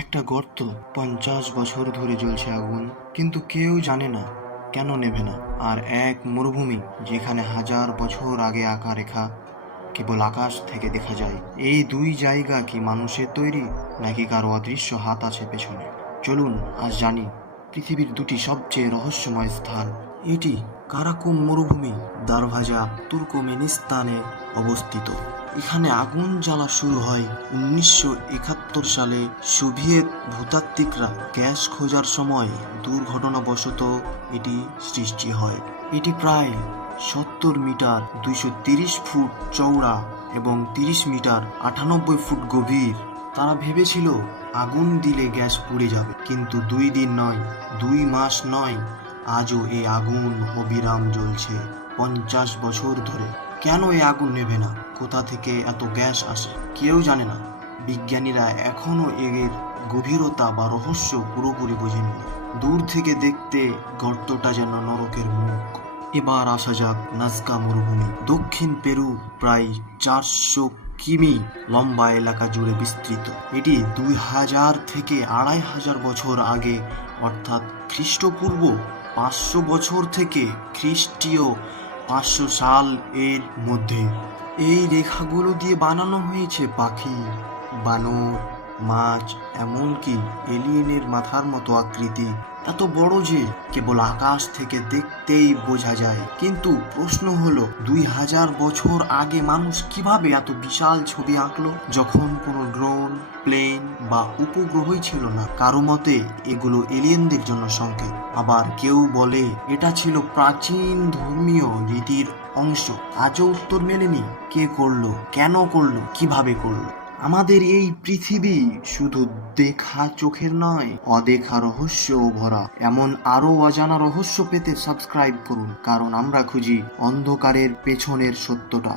একটা গর্ত 50 বছর ধরে জ্বলছে আগুন, কিন্তু কেউ জানে না কেন নেভে না। আর এক মরুভূমি যেখানে 1000 বছর আগে আঁকা রেখা কেবল আকাশ থেকে দেখা যায়। এই দুই জায়গা কি মানুষের তৈরি, নাকি কারো অদৃশ্য হাত আছে পেছনে? চলুন আজ জানি পৃথিবীর দুটি সবচেয়ে রহস্যময় স্থান। এটি কারাকুম মরুভূমি, দারভাজা, তুর্কমেনিস্তানে অবস্থিত। এখানে আগুন জ্বালা শুরু হয় 1971 সালে। সোভিয়েত ভূতাত্ত্বিকরা গ্যাস খোঁজার সময় দুর্ঘটনাবশত এটি সৃষ্টি হয়। এটি প্রায় 70 মিটার 230 ফুট চওড়া এবং 30 মিটার 98 ফুট গভীর। তারা ভেবেছিল আগুন দিলে গ্যাস পুড়ে যাবে, কিন্তু 2 দিন নয়, 2 মাস নয়, আজও এই আগুন অবিরাম জ্বলছে 50 বছর ধরে। কেন এই আগুন নেভে না? কোথা থেকে এত গ্যাস আসে? কেউ জানে না। বিজ্ঞানীরা এখনো এর গভীরতা বা রহস্য পুরোপুরি বোঝেনি। দূর থেকে দেখতে গর্তটা যেন নরকের মুখ। এবার আসা যাক নাজকা মরুভূমি। দক্ষিণ পেরু প্রায় 400 কিমি লম্বা এলাকা জুড়ে বিস্তৃত। এটি 2000 থেকে 2500 বছর আগে, অর্থাৎ খ্রিস্টপূর্ব 500 বছর থেকে খ্রিস্টীয় 500 সাল এর মধ্যে। এই রেখাগুলো দিয়ে বানানো হয়েছে পাখি, বানর, মাছ, এমনকি এলিয়েনের মাথার মতো আকৃতি। এত বড় যে কেবল আকাশ থেকে দেখতেই বোঝা যায়। কিন্তু প্রশ্ন হলো, 2000 বছর আগে মানুষ কিভাবে এত বিশাল ছবি আঁকলো, যখন কোনো ড্রোন, প্লেন বা উপগ্রহই ছিল না? কারো মতে এগুলো এলিয়েনদের জন্য সংকেত, আবার কেউ বলে এটা ছিল প্রাচীন ধর্মীয় রীতির অংশ। আজও উত্তর মেলেনি। কে করলো, কেন করলো, কিভাবে করলো? আমাদের এই পৃথিবী শুধু দেখা চোখের নয়, অদেখা রহস্যও ভরা। এমন আরো অজানা রহস্য পেতে সাবস্ক্রাইব করুন, কারণ আমরা খুঁজি অন্ধকারের পেছনের সত্যটা।